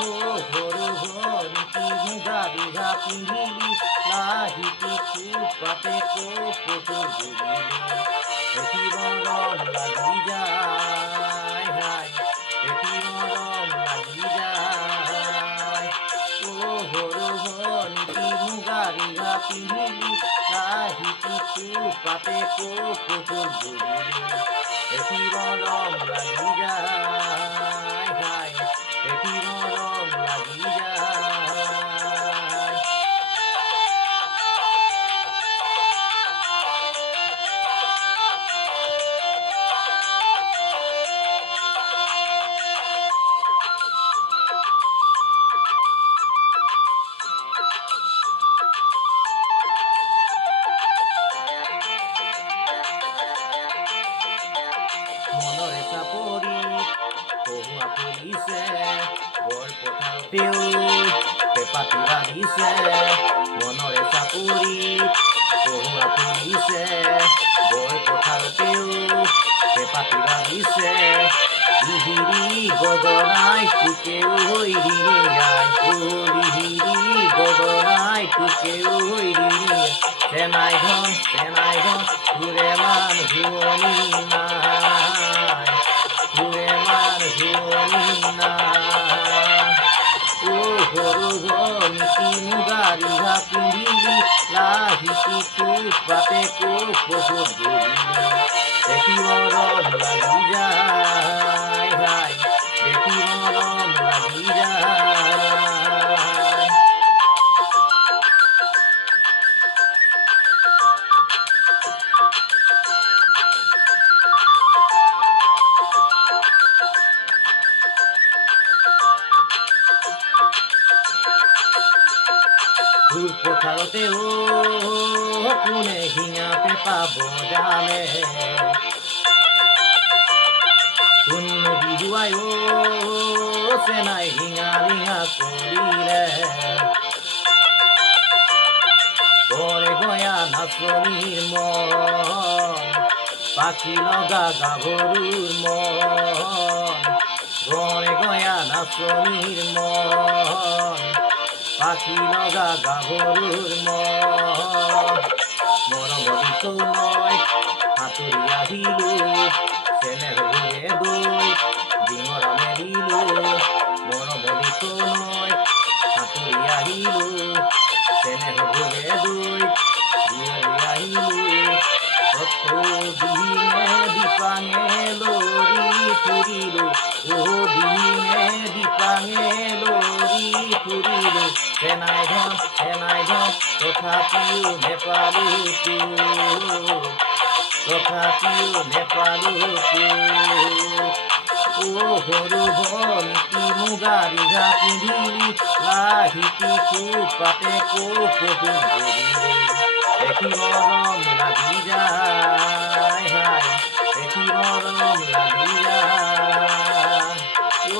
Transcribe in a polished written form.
ও ঘৰু ঘৰিতি মুগা ৰিহা পিন্ধিলি লাহিটি ফুটপাতে কপটো ঘূৰিলি দেখি মৰম লাগি যায় হায় দেখি মৰম লাগি যায় ও ঘৰু ঘৰিতি মুগা ৰিহা পিন্ধিলি লাহিটি ফুটপাতে কপটো ঘূৰিলি দেখি মৰম লাগি যায় হায় দেখি মৰম লাগি যায় মনৰে চাপৰি পহুৱা ফুলিছে বৰ পথাৰতেও পেপাতি বাঢ়িছে মনৰে চাপৰি পহুৱা ফুলিছে বৰ পথাৰতেও পেপাতি বাঢ়িছে লিহিৰি গগনাই তোকেও হৈ ৰিৰিয়াই লিহিৰি গগনাই তোকেও হৈ ৰিৰিয়াই চেনাই ধন ঘূৰে মান ঘূৰণি নাই ঘূৰে মান ঘূৰণি নাই ও ঘৰু ঘৰিতি মুগা ৰিহা পিন্ধিলি লাহিটি ফুটপাতে কপটো ঘূৰিলি দেখি মৰম লাগি যায় হায় দেখি মৰম লাগি যায় ফুল পথাৰতে কোনে শিঙা পেপা বজালে কোন বিহুৱাই চেনাই শিঙা ৰিঙা কৰিলে গৰে গয়া নাচনীৰ মন পাখি লগা গাভৰুৰ মন গৰে গয়া নাচনীৰ মন পাখি লগা গাভৰুৰ মৰমদিতো নৈ সাঁতুৰি আহিলো চেনেহ ভূঞে দৈ ডিঙৰা মেলিলো মৰমদিতো নৈ সাঁতুৰি আহিলো চেনেহ ভূঞে দৈ ডিঙৰি আহিলো দিনে দীপাঙে লৰি ফুৰিলো দিনে দীপাঙে লৰি ফুৰিলো চেনাই ধন তথাপিও নেপালো ও সৰু ভন্তি মুগা ৰিহা পিন্ধিলি লাহিটি ফুটপাতে কপটো ঘূৰিলি দেখি মৰম লাগি যায় হায় দেখি মৰম লাগি যায়